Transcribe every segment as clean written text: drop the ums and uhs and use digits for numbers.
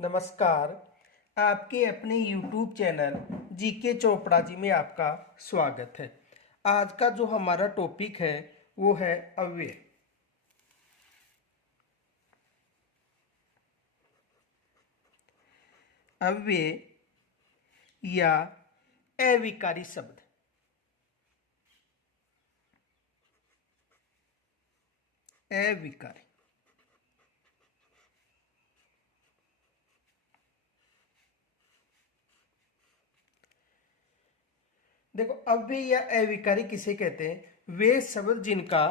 नमस्कार। आपके अपने YouTube channel GK Chopra ji में आपका स्वागत है। आज का जो हमारा टॉपिक है वो है अव्यय। अव्यय या अविकारी शब्द। अविकारी देखो, अव्यय या अविकारी किसे कहते हैं? वे शब्द जिनका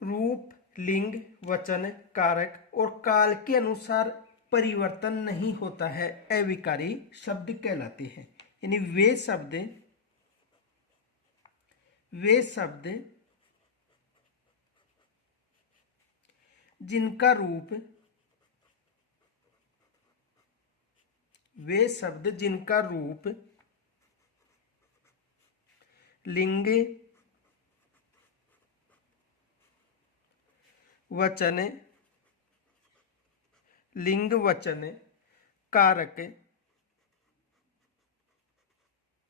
रूप, लिंग, वचन, कारक और काल के अनुसार परिवर्तन नहीं होता है, अविकारी शब्द कहलाते हैं। यानी वे शब्द जिनका रूप, लिंग, वचन, कारक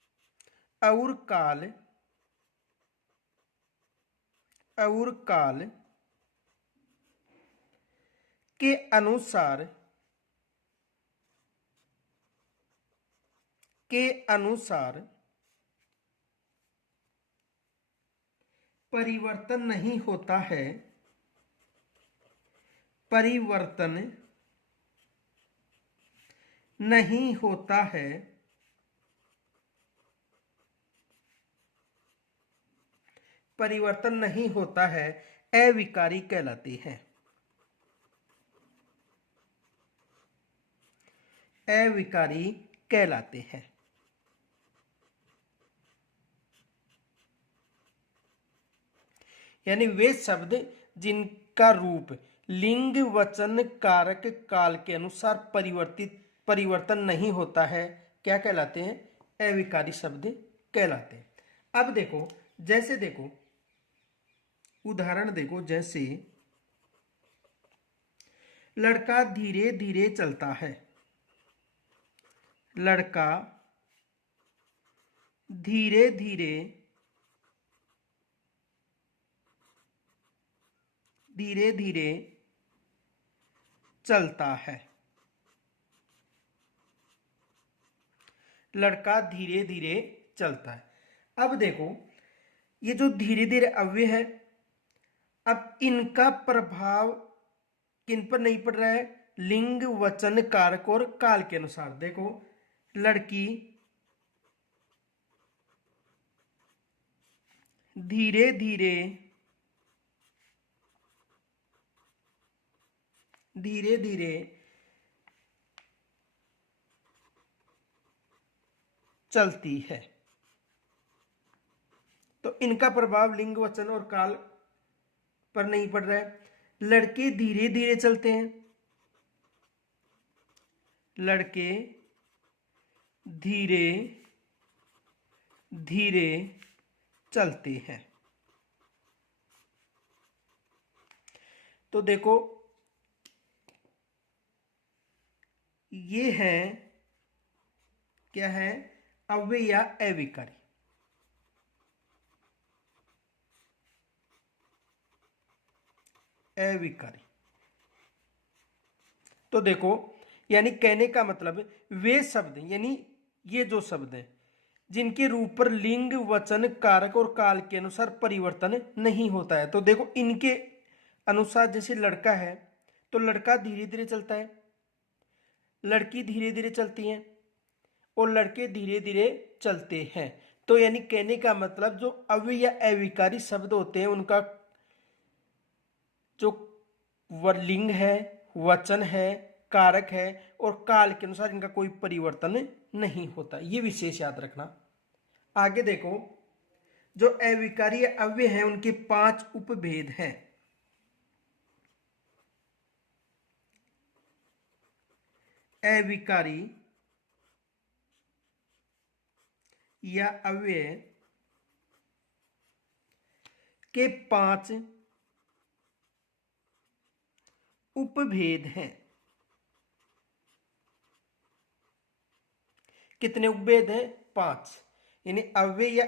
और काल के अनुसार परिवर्तन नहीं होता है, परिवर्तन नहीं होता है, अविकारी कहलाते हैं। अविकारी कहलाते हैं। यानी वे शब्द जिनका रूप, लिंग, वचन, कारक, काल के अनुसार परिवर्तन नहीं होता है, क्या कहलाते हैं? अविकारी शब्द कहलाते हैं। अब देखो, उदाहरण देखो, जैसे लड़का धीरे धीरे चलता है। लड़का धीरे धीरे चलता है। लड़का धीरे धीरे चलता है। अब देखो, ये जो धीरे धीरे अव्यय है, अब इनका प्रभाव किन पर नहीं पड़ रहा है? लिंग, वचन, कारक और काल के अनुसार। देखो, लड़की धीरे धीरे चलती है। तो इनका प्रभाव लिंग, वचन और काल पर नहीं पड़ रहा है। लड़के धीरे धीरे चलते हैं। लड़के धीरे धीरे चलते हैं। तो देखो, ये है, क्या है? अव्यय या अविकारी। अविकारी। तो देखो, यानी कहने का मतलब, वे शब्द, यानी ये जो शब्द है जिनके रूप पर लिंग, वचन, कारक और काल के अनुसार परिवर्तन नहीं होता है। तो देखो, इनके अनुसार, जैसे लड़का है तो लड़का धीरे धीरे चलता है, लड़की धीरे धीरे चलती है और लड़के धीरे धीरे चलते हैं। तो यानी कहने का मतलब, जो अव्यय या अविकारी शब्द होते हैं उनका जो लिंग है, वचन है, कारक है और काल के अनुसार इनका कोई परिवर्तन नहीं होता। ये विशेष याद रखना। आगे देखो, जो अविकारी अव्यय हैं उनके 5 उपभेद हैं। अविकारी या अव्यय के 5 उपभेद हैं। कितने उपभेद हैं? 5। यानी अव्यय या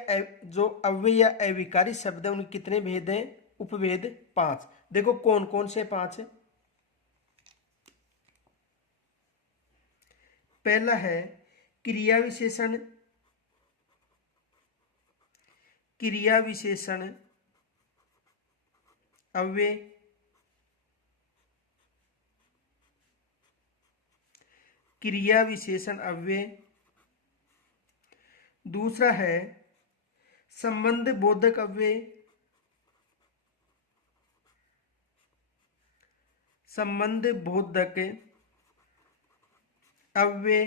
जो अव्यय या अविकारी शब्द है उनके कितने भेद हैं? उपभेद 5। देखो कौन कौन से 5 है। पहला है क्रिया विशेषण, क्रिया विशेषण अव्यय, क्रिया विशेषण अव्यय। दूसरा है संबंध बोधक अव्यय, संबंध बोधक अव्यय।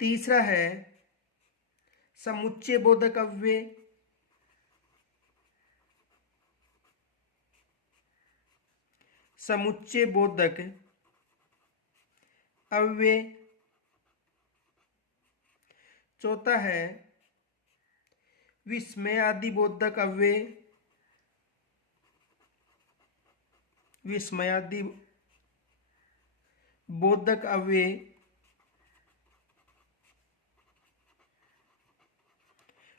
तीसरा है समुच्चय बोधक अव्यय, समुच्चय बोधक अव्यय। चौथा है विस्मयादि बोधक अव्यय, विस्मयादि बोधक अव्यय।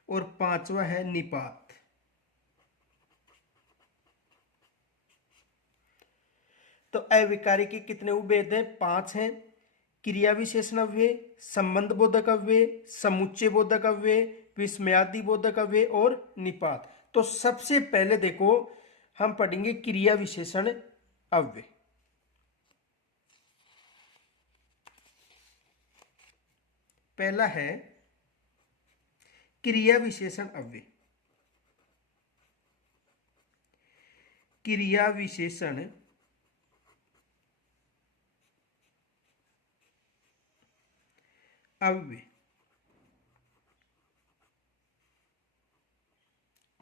और पांचवा है निपात। तो अविकारी के कितने उपभेद हैं? 5 हैं। क्रिया विशेषण अव्यय, संबंध बोधक अव्यय, समुच्चय बोधक अव्यय, विस्मयादि बोधक अव्यय और निपात। तो सबसे पहले देखो हम पढ़ेंगे क्रिया विशेषण अव्यय। पहला है क्रिया विशेषण अव्यय। क्रिया विशेषण अव्यय,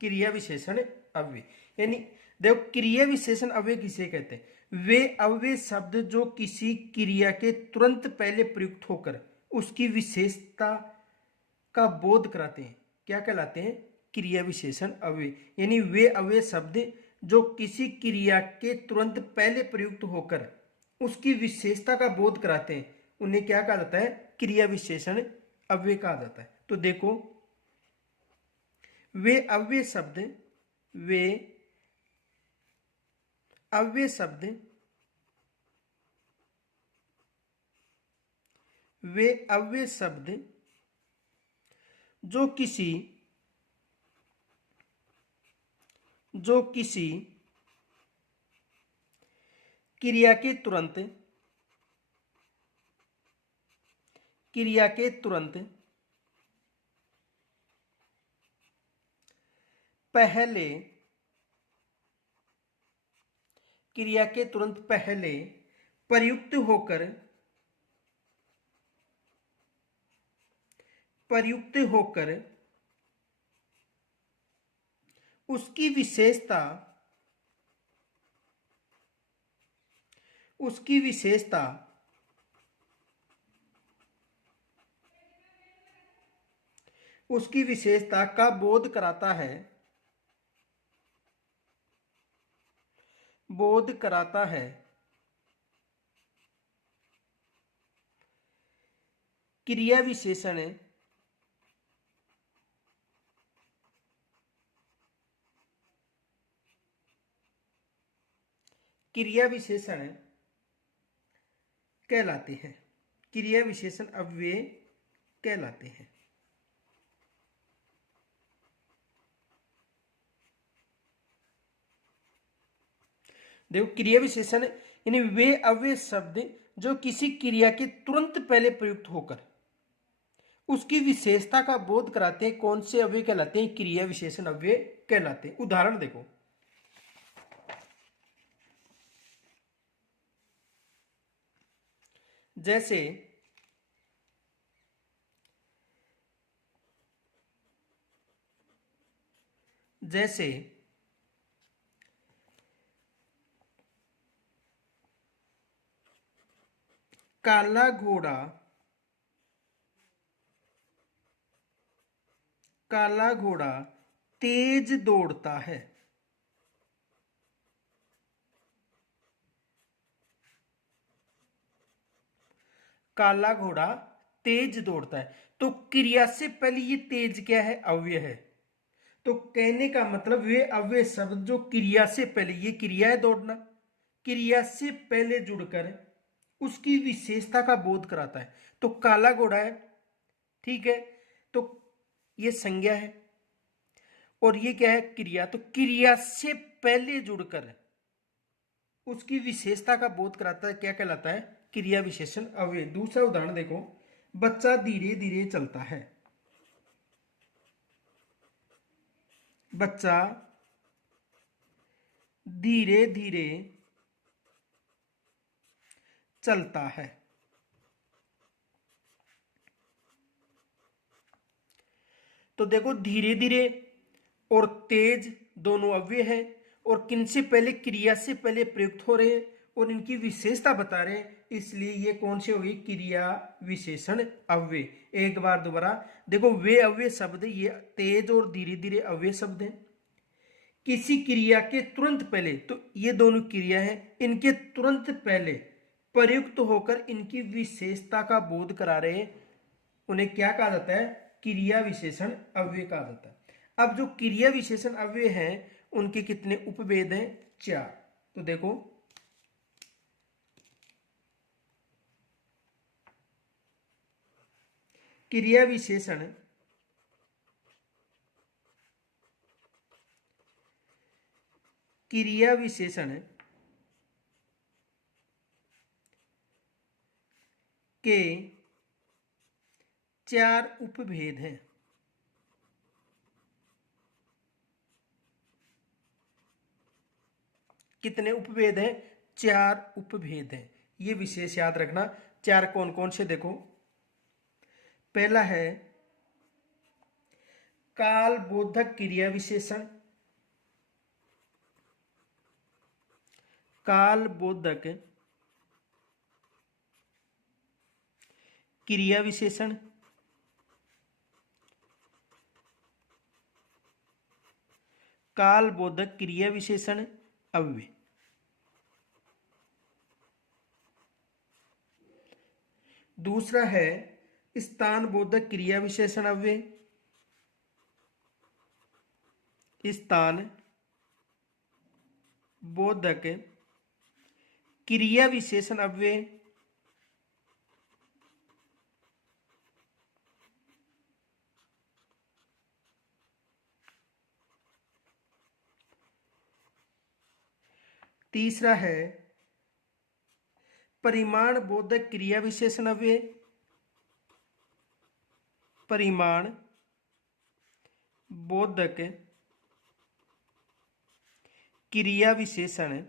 क्रिया विशेषण अव्यय। यानी देखो क्रिया विशेषण अव्यय किसे कहते हैं? वे अव्यय शब्द जो किसी क्रिया के तुरंत पहले प्रयुक्त होकर उसकी विशेषता का बोध कराते हैं। क्या कहलाते हैं? क्रिया विशेषण अव्यय। यानी वे अव्यय शब्द जो किसी क्रिया के तुरंत पहले प्रयुक्त होकर उसकी विशेषता का बोध कराते हैं उन्हें क्या कहा जाता है? क्रिया विशेषण अव्यय कहा जाता है। तो देखो वे अव्यय शब्द, वे अव्यय शब्द, वे अव्यय शब्द जो किसी क्रिया के तुरंत पहले, क्रिया के तुरंत पहले प्रयुक्त होकर उसकी विशेषता का बोध कराता है, क्रिया विशेषण कहलाते हैं, क्रिया विशेषण अव्यय कहलाते हैं। देखो क्रिया विशेषण यानी वे अव्यय शब्द जो किसी क्रिया के तुरंत पहले प्रयुक्त होकर उसकी विशेषता का बोध कराते हैं। कौन से अव्यय कहलाते हैं? क्रिया विशेषण अव्यय कहलाते हैं। उदाहरण देखो जैसे काला घोड़ा तेज दौड़ता है। काला घोड़ा तेज दौड़ता है। तो क्रिया से पहले ये तेज क्या है, अव्यय है। तो कहने का मतलब वे अव्यय शब्द जो क्रिया से पहले, ये क्रिया है दौड़ना, क्रिया से पहले जुड़कर उसकी विशेषता का बोध कराता है। तो काला घोड़ा है, ठीक है, तो ये संज्ञा है और ये क्या है, क्रिया। तो क्रिया से पहले जुड़कर उसकी विशेषता का बोध कराता है, क्या कहलाता है, क्रिया विशेषण अव्यय। दूसरा उदाहरण देखो, बच्चा धीरे धीरे चलता है। बच्चा धीरे धीरे चलता है। तो देखो धीरे धीरे और तेज दोनों अव्यय है और किन से पहले, क्रिया से पहले प्रयुक्त हो रहे हैं और इनकी विशेषता बता रहे हैं, इसलिए ये कौन से होगी, क्रिया विशेषण अव्यय। एक बार दोबारा देखो, वे अव्यय शब्द, ये तेज और धीरे धीरे अव्यय शब्द हैं। किसी क्रिया के तुरंत पहले, तो ये दोनों क्रिया है, इनके तुरंत पहले प्रयुक्त होकर इनकी विशेषता का बोध करा रहे हैं, उन्हें क्या कहा जाता है, क्रिया विशेषण अव्यय कहा जाता है। अब जो क्रिया विशेषण अव्यय हैं उनके कितने उपभेद हैं, 4। तो देखो, क्रिया विशेषण के 4 उपभेद हैं। कितने उपभेद हैं, 4 उपभेद हैं। ये विशेष याद रखना। 4 कौन कौन से, देखो, पहला है काल बोधक क्रिया विशेषण। काल बोधक क्रिया विशेषण। काल बोधक क्रिया विशेषण अव्यय। दूसरा है स्थान बोधक क्रिया विशेषण अव्यय। स्थान बोधक क्रिया विशेषण अव्यय। तीसरा है परिमाण बोधक क्रिया विशेषण अव्यय। परिमाण बोधक क्रिया विशेषण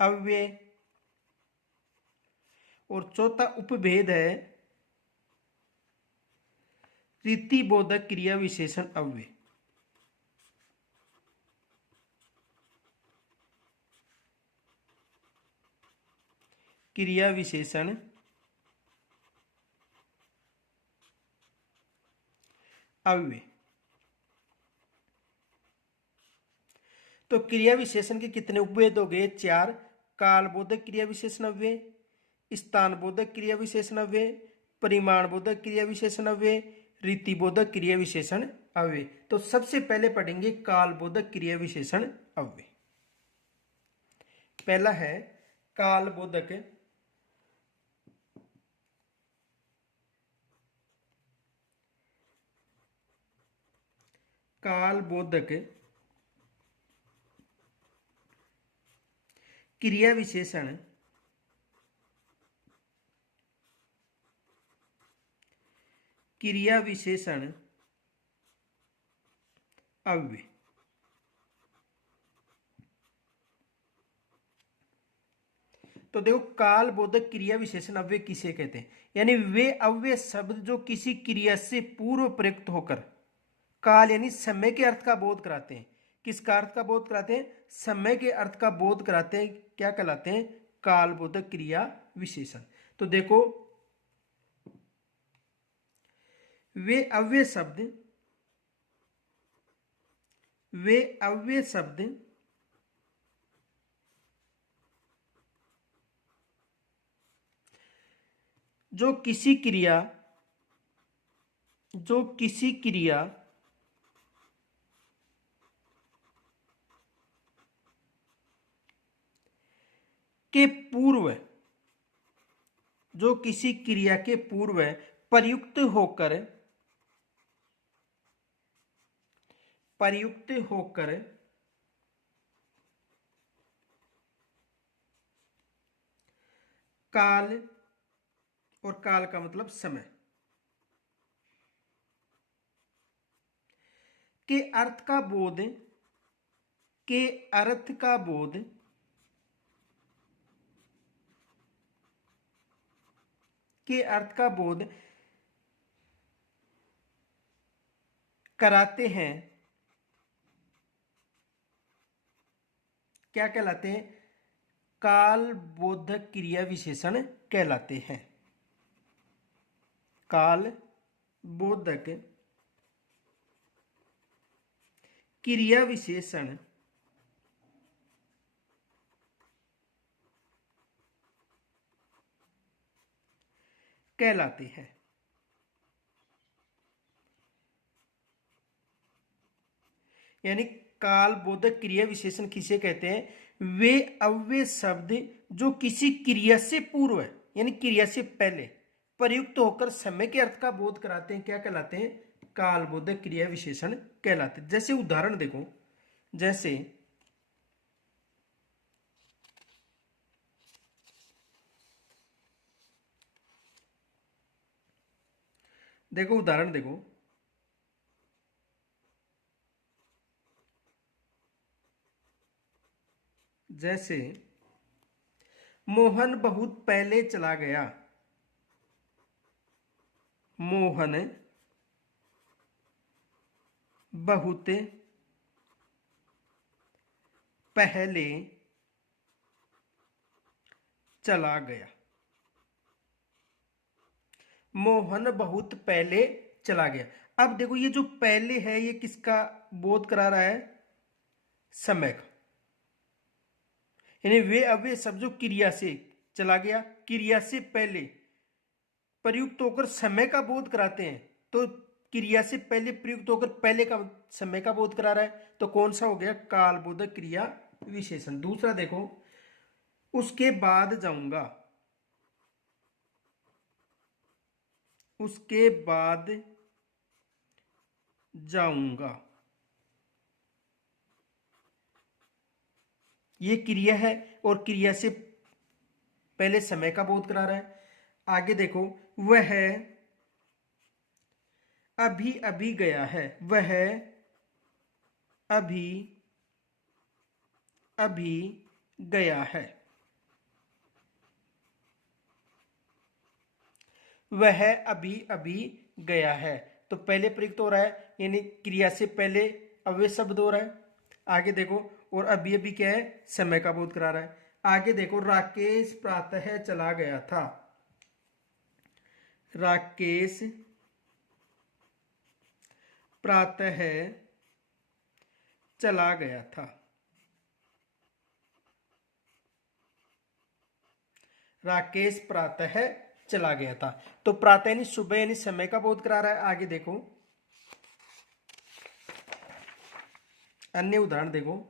अव्यय। और चौथा उपभेद है रीति बोधक क्रिया विशेषण अव्यय। क्रिया विशेषण अव्यय। तो क्रिया विशेषण के कितने उपभेद हो गए, 4। काल बोधक क्रिया विशेषण अव्यय, स्थान बोधक क्रिया विशेषण अव्यय, परिमाण बोधक क्रिया विशेषण अव्यय, रीति बोधक क्रिया विशेषण अव्यय। तो सबसे पहले पढ़ेंगे काल बोधक क्रिया विशेषण अव्यय। पहला है काल बोधक क्रिया विशेषण अव्यय। तो देखो, काल बोधक क्रिया विशेषण अव्यय किसे कहते हैं, यानी वे अव्यय शब्द जो किसी क्रिया से पूर्व प्रयुक्त होकर काल यानी समय के अर्थ का बोध कराते हैं। किसका अर्थ का बोध कराते हैं, समय के अर्थ का बोध कराते हैं, क्या कहलाते हैं, काल बोधक क्रिया विशेषण। तो देखो, वे अव्यय शब्द जो किसी क्रिया के पूर्व जो किसी क्रिया के पूर्व प्रयुक्त होकर काल, और काल का मतलब समय, के अर्थ का बोध कराते हैं, क्या कहलाते हैं? काल बोधक क्रिया विशेषण कहलाते हैं। काल बोधक क्रिया विशेषण कहलाते हैं। यानी काल बोधक क्रिया विशेषण किसे कहते हैं? वे अव्यय शब्द जो किसी क्रिया से पूर्व यानी क्रिया से पहले प्रयुक्त होकर समय के अर्थ का बोध कराते हैं, क्या कहलाते हैं? काल बोधक क्रिया विशेषण कहलाते हैं। जैसे उदाहरण देखो, जैसे उदाहरण देखो, जैसे मोहन बहुत पहले चला गया। मोहन बहुत पहले चला गया। मोहन बहुत पहले चला गया। अब देखो ये जो पहले है ये किसका बोध करा रहा है? समय का। यानी वे अव्यय शब्द जो क्रिया से चला गया, क्रिया से पहले प्रयुक्त होकर समय का बोध कराते हैं, तो क्रिया से पहले प्रयुक्त होकर पहले का समय का बोध करा रहा है, तो कौन सा हो गया? काल बोधक क्रिया विशेषण। दूसरा देखो, उसके बाद जाऊंगा। उसके बाद जाऊंगा, ये क्रिया है और क्रिया से पहले समय का बोध करा रहा है। आगे देखो, वह अभी अभी गया है। वह अभी अभी गया है। वह अभी अभी गया है, तो पहले प्रयुक्त हो रहा है, यानी क्रिया से पहले अव्यय शब्द हो रहा है। आगे देखो, और अभी अभी क्या है? समय का बोध करा रहा है। आगे देखो, राकेश प्रातः चला गया था। राकेश प्रातः चला गया था। राकेश प्रातः चला गया था, तो प्रातः यानी सुबह यानी समय का बोध करा रहा है। आगे देखो, अन्य उदाहरण देखो,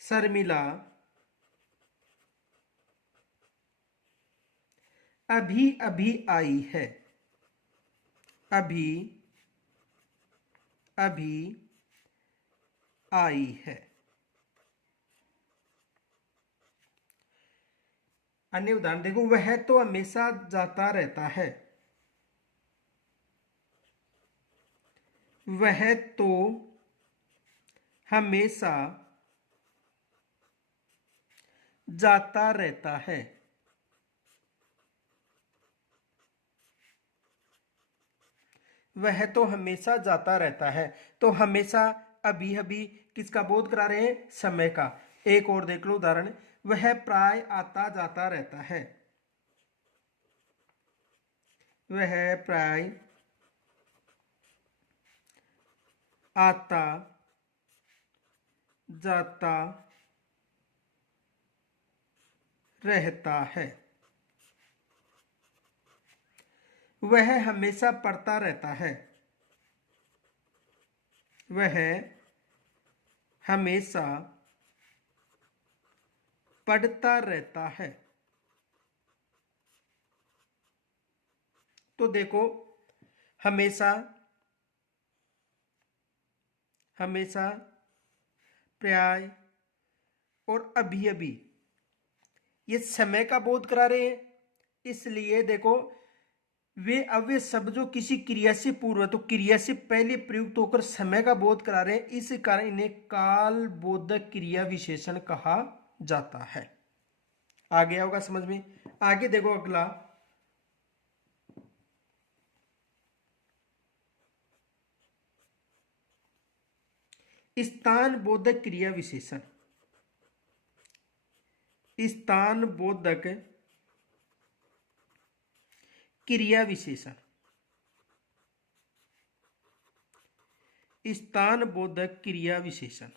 शर्मिला अभी अभी आई है। अभी अभी आई है। अन्य उदाहरण देखो, वह तो हमेशा जाता रहता है। वह तो हमेशा जाता रहता है। वह तो हमेशा जाता रहता है, तो हमेशा अभी अभी किसका बोध करा रहे हैं? समय का। एक और देख लो उदाहरण, वह प्राय आता जाता रहता है। वह प्राय आता जाता रहता है। वह हमेशा पढ़ता रहता है। वह हमेशा पढ़ता रहता है। तो देखो, हमेशा, हमेशा, प्राय और अभी अभी ये समय का बोध करा रहे हैं। इसलिए देखो, वे अव्यय शब्द जो किसी क्रिया से पूर्व तो क्रिया से पहले प्रयुक्त होकर समय का बोध करा रहे हैं, इस कारण इन्हें काल बोधक क्रिया विशेषण कहा जाता है। आ गया होगा समझ में। आगे देखो अगला, स्थान बोधक क्रिया विशेषण। स्थान बोधक क्रिया विशेषण। स्थान बोधक क्रिया विशेषण।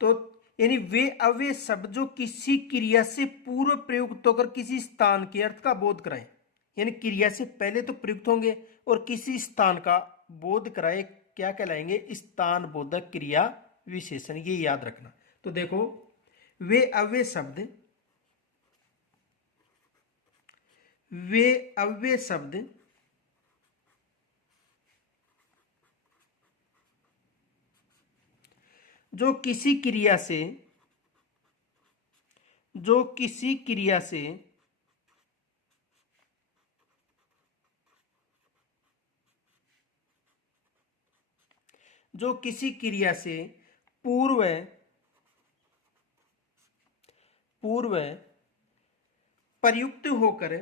तो यानी वे अव्यय शब्द जो किसी क्रिया से पूर्व प्रयुक्त होकर किसी स्थान के अर्थ का बोध कराए, यानी क्रिया से पहले तो प्रयुक्त होंगे और किसी स्थान का बोध कराए, क्या कहलाएंगे? स्थान बोधक क्रिया विशेषण। ये याद रखना। तो देखो, वे अव्यय शब्द, वे अव्यय शब्द जो किसी क्रिया से, जो किसी क्रिया से जो किसी क्रिया से पूर्व पूर्व प्रयुक्त होकर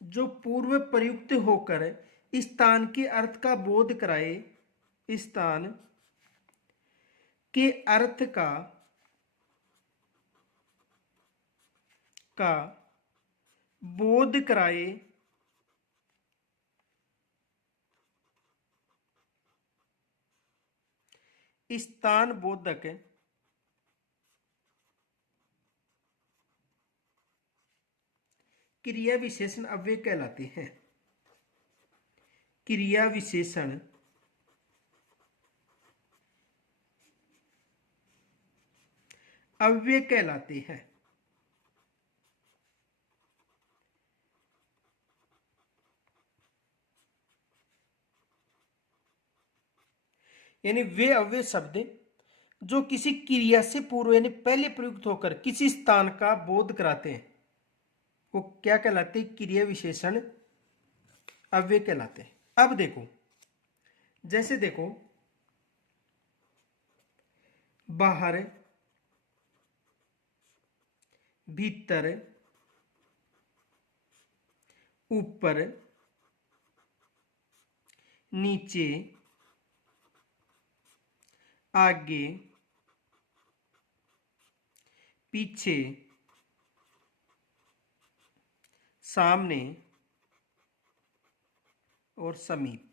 जो पूर्व प्रयुक्त होकर स्थान के अर्थ का बोध कराए, स्थान के अर्थ का बोध कराए, स्थान बोधक क्रिया विशेषण अव्यय कहलाते हैं। क्रिया विशेषण अव्यय कहलाते हैं। यानी वे अव्यय शब्द जो किसी क्रिया से पूर्व यानी पहले प्रयुक्त होकर किसी स्थान का बोध कराते हैं, वो क्या कहलाते हैं? क्रिया विशेषण अव्यय कहलाते हैं। अब देखो, जैसे देखो, बाहर, भीतर, ऊपर, नीचे, आगे, पीछे, सामने और समीप।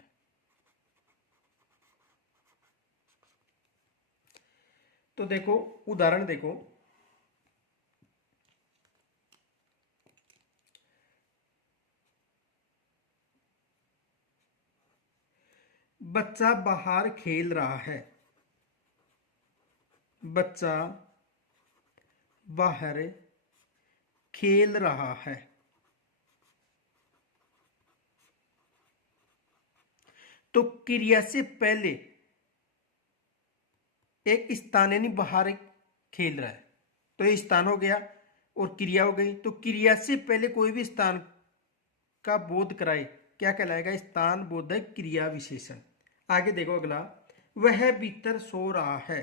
तो देखो, उदाहरण देखो, बच्चा बाहर खेल रहा है। बच्चा बाहर खेल रहा है। तो क्रिया से पहले एक स्थान यानी बाहर खेल रहा है, तो ये स्थान हो गया और क्रिया हो गई। तो क्रिया से पहले कोई भी स्थान का बोध कराए, क्या कहलाएगा? स्थान बोधक क्रिया विशेषण। आगे देखो अगला, वह भीतर सो रहा है।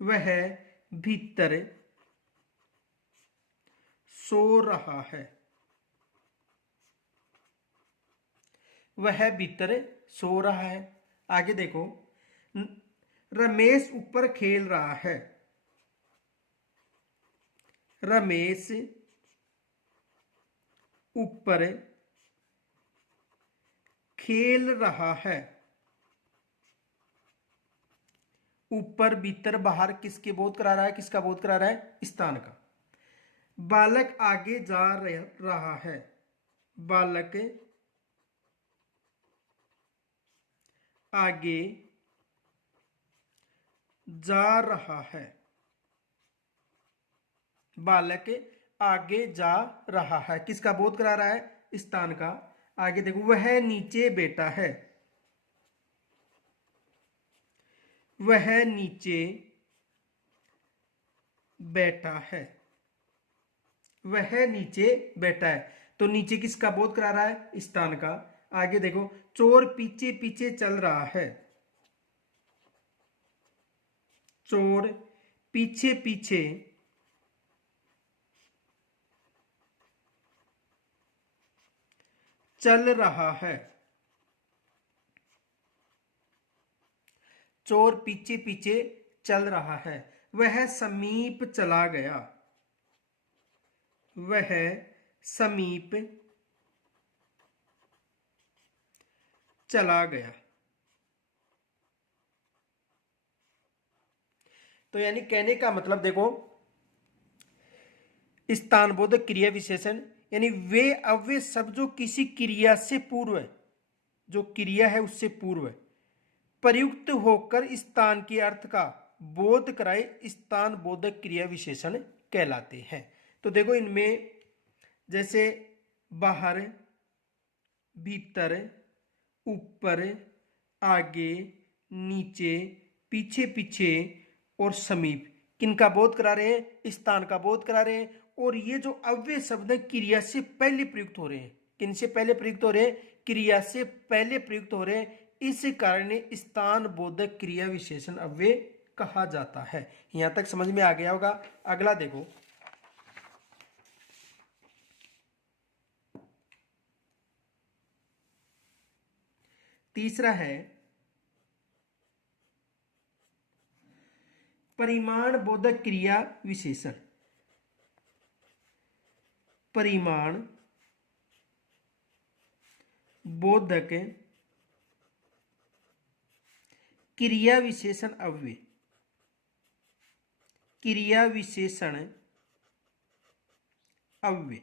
वह भीतर सो रहा है। वह भीतर सो रहा है। आगे देखो, रमेश ऊपर खेल रहा है। रमेश ऊपर खेल रहा है। ऊपर भीतर बाहर किसके बोध करा रहा है, किसका बोध करा रहा है, स्थान का। बालक आगे जा रहा है। बालक आगे जा रहा है। बालक आगे जा रहा है, किसका बोध करा रहा है, स्थान का। आगे देखो, वह नीचे बैठा है। वह नीचे बैठा है। वह नीचे बैठा है, तो नीचे किसका बोध करा रहा है, स्थान का। आगे देखो, चोर पीछे पीछे चल रहा है। चोर पीछे पीछे चल रहा है। चोर पीछे पीछे चल रहा है। वह समीप चला गया। वह समीप चला गया। तो यानी कहने का मतलब देखो, स्थानबोधक क्रिया विशेषण यानी वे अव्यय शब्द जो किसी क्रिया से पूर्व, जो क्रिया है उससे पूर्व प्रयुक्त होकर स्थान के अर्थ का बोध कराए, स्थान बोधक क्रिया विशेषण कहलाते हैं। तो देखो, इनमें जैसे बाहर, भीतर, ऊपर, आगे, नीचे, पीछे पीछे और समीप किनका बोध करा रहे हैं, स्थान का बोध करा रहे हैं। और ये जो अव्यय शब्द क्रिया से पहले प्रयुक्त हो रहे हैं, किन से पहले प्रयुक्त हो रहे हैं, क्रिया से पहले प्रयुक्त हो रहे हैं। इस कारण स्थान बोधक क्रिया विशेषण अव्यय कहा जाता है। यहां तक समझ में आ गया होगा। अगला देखो, तीसरा है परिमाण बोधक क्रिया विशेषण। परिमाण बोधक क्रिया विशेषण अव्यय। क्रिया विशेषण अव्यय।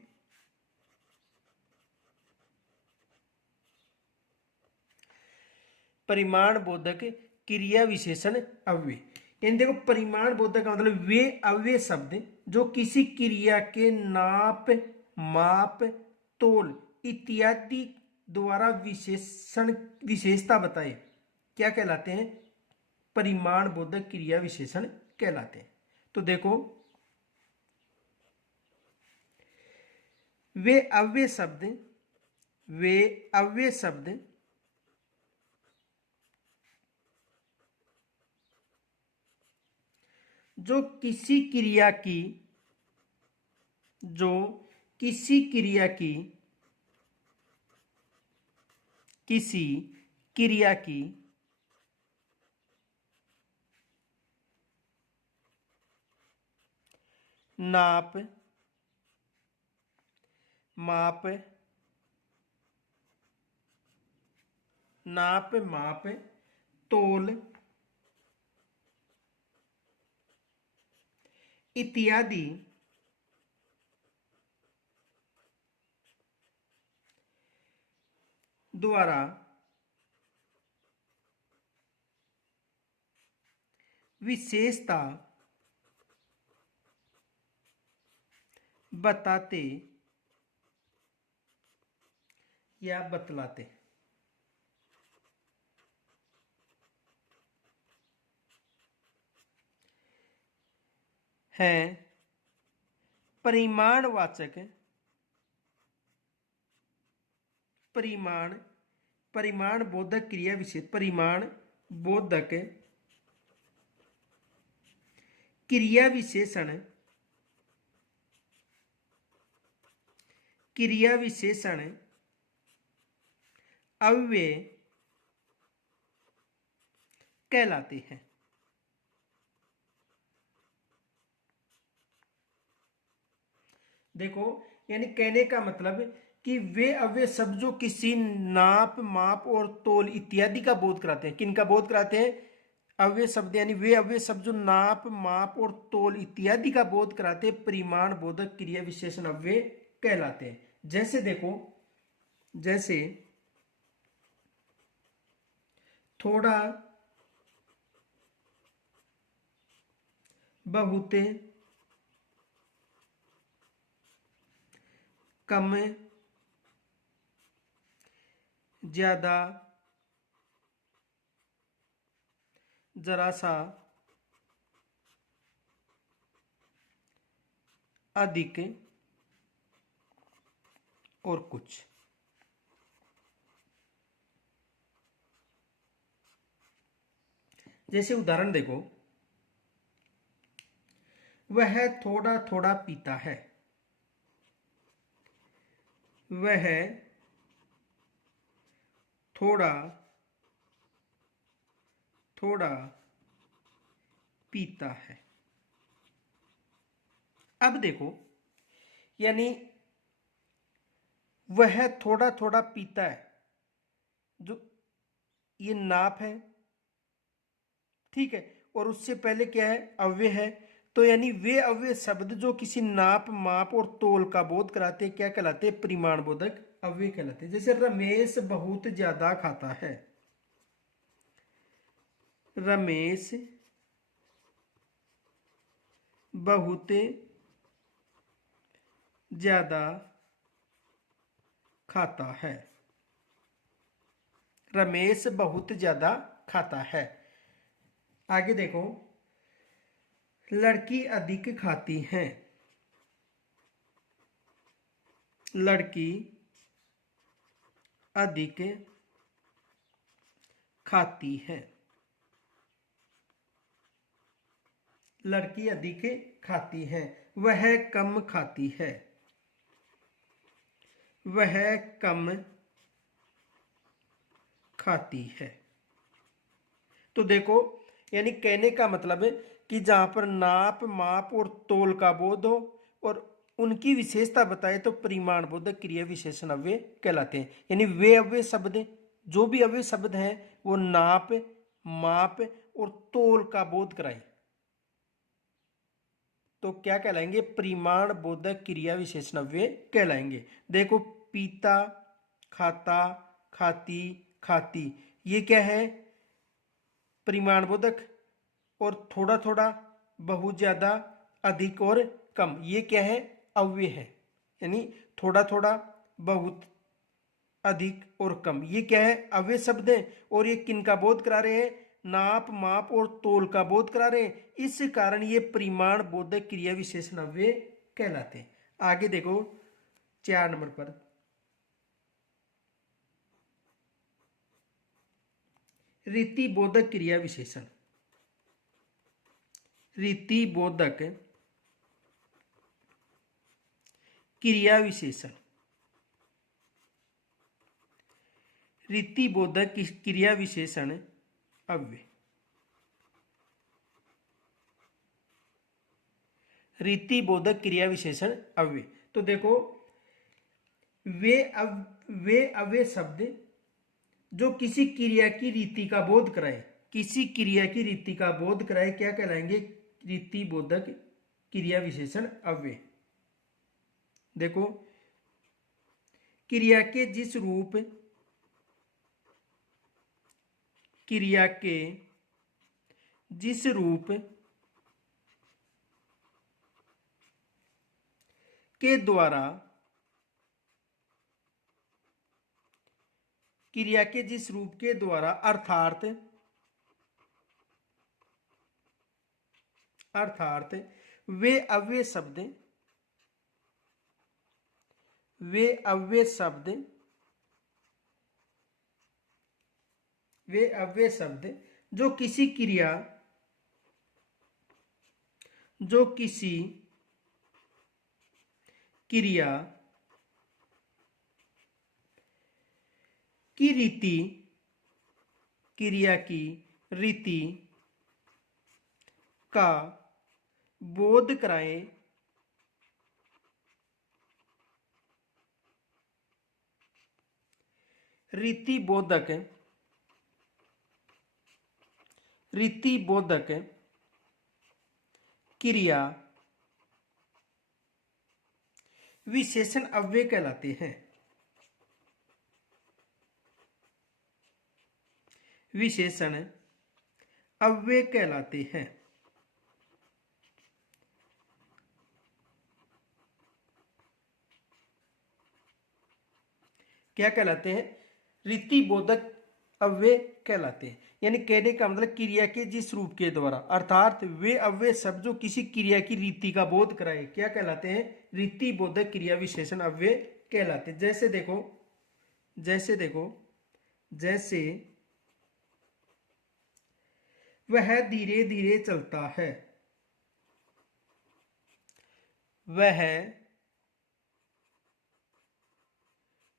परिमाण बोधक क्रिया विशेषण अव्यय। इन देखो, परिमाण बोधक का मतलब वे अव्यय शब्द जो किसी क्रिया के नाप, माप, तोल इत्यादि द्वारा विशेषण विशेषता बताए क्या कहलाते हैं, परिमाण बोधक क्रिया विशेषण कहलाते हैं। तो देखो, वे अव्यय शब्द, वे अव्यय शब्द जो किसी क्रिया की, जो किसी क्रिया की, किसी क्रिया की नाप, माप, नाप माप, तोल इत्यादि द्वारा विशेषता बताते या बतलाते हैं। परिमाणवाचक, परिमाण, परिमाण बोधक क्रिया विशेष, परिमाण बोधक क्रिया विशेषण, क्रिया विशेषण अव्यय कहलाते हैं। देखो, यानी कहने का मतलब कि वे अव्यय शब्द जो किसी नाप माप और तोल इत्यादि का बोध कराते हैं। किन का बोध कराते हैं? अव्यय शब्द, यानी वे अव्यय शब्द जो नाप माप और तोल इत्यादि का बोध कराते हैं, परिमाण बोधक क्रिया विशेषण अव्यय कहलाते हैं। जैसे देखो, जैसे थोड़ा, बहुत, कम, ज्यादा, जरा सा, अधिक और कुछ। जैसे उदाहरण देखो, वह थोड़ा थोड़ा पीता है। वह थोड़ा थोड़ा पीता है। अब देखो, यानी वह थोड़ा थोड़ा पीता है, जो ये नाप है, ठीक है, और उससे पहले क्या है? अव्यय है। तो यानी वे अव्यय शब्द जो किसी नाप माप और तोल का बोध कराते हैं, क्या कहलाते हैं? परिमाण बोधक अव्यय कहलाते हैं। जैसे रमेश बहुत ज्यादा खाता है। रमेश बहुत ज्यादा खाता है। रमेश बहुत ज्यादा खाता है। आगे देखो, लड़की अधिक खाती है। लड़की अधिक खाती है। लड़की अधिक खाती है। वह कम खाती है। वह कम खाती है। तो देखो, यानी कहने का मतलब है कि जहां पर नाप माप और तोल का बोध हो और उनकी विशेषता बताए तो परिमाण बोधक क्रिया विशेषण अव्यय कहलाते हैं। यानी वे अव्यय शब्द, जो भी अव्यय शब्द हैं, वो नाप माप और तोल का बोध कराए तो क्या कहलाएंगे? परिमाण बोधक क्रिया विशेषण अव्यय कहलाएंगे। देखो, पीता, खाता, खाती, खाती, ये क्या है? परिमाण बोधक। और थोड़ा थोड़ा, बहुत ज्यादा, अधिक और कम, ये क्या है? अव्यय है। यानी थोड़ा थोड़ा, बहुत, अधिक और कम, ये क्या है? अव्यय शब्द है। और ये किन का बोध करा रहे हैं? नाप माप और तोल का बोध करा रहे हैं। इस कारण ये परिमाण बोधक क्रिया विशेषण अव्यय कहलाते हैं। आगे देखो 4 नंबर पर, रीति बोधक क्रिया विशेषण। रीति बोधक क्रिया विशेषण। रीति बोधक क्रिया विशेषण अव्यय। रीति बोधक क्रिया विशेषण अव्यय। तो देखो, वे अव्यय शब्द जो किसी क्रिया की रीति का बोध कराए, किसी क्रिया की रीति का बोध कराए, क्या कहलाएंगे? रीति बोधक क्रिया विशेषण अव्यय। देखो, क्रिया के जिस रूप, क्रिया के जिस रूप के द्वारा, क्रिया के जिस रूप के द्वारा, अर्थात वे अव्यय शब्द, वे अव्यय शब्द, वे अव्यय शब्द जो किसी क्रिया, जो किसी क्रिया की रीति, क्रिया की रीति का बोध कराए, रीति बोधक क्रिया विशेषण अव्यय कहलाते हैं। विशेषण अव्यय कहलाते हैं। क्या कहलाते हैं? रीति बोधक अव्यय कहलाते हैं। यानी कहने का मतलब क्रिया के जिस रूप के द्वारा, अर्थात वे अव्यय शब्द जो किसी क्रिया की रीति का बोध कराए, क्या कहलाते हैं? रीति बोधक क्रिया विशेषण अव्यय कहलाते हैं। जैसे देखो जैसे वह धीरे धीरे चलता है। वह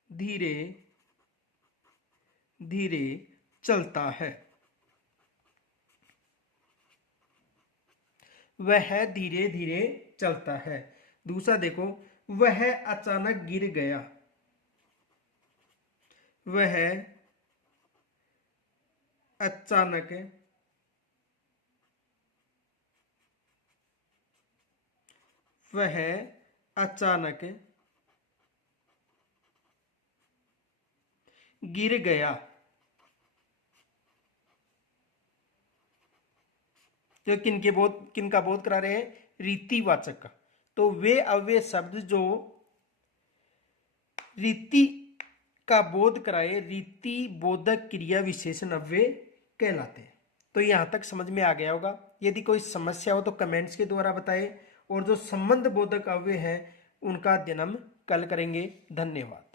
धीरे धीरे चलता है। वह धीरे धीरे चलता है। दूसरा देखो, वह अचानक गिर गया। वह अचानक गिर गया। तो किनका बोध करा रहे हैं? रीतिवाचक का। तो वे अव्यय शब्द जो रीति का बोध कराए, रीति बोधक क्रिया विशेषण अव्यय कहलाते हैं। तो यहां तक समझ में आ गया होगा। यदि कोई समस्या हो तो कमेंट्स के द्वारा बताएं, और जो संबंध बोधक अव्यय है उनका अध्ययन हम कल करेंगे। धन्यवाद।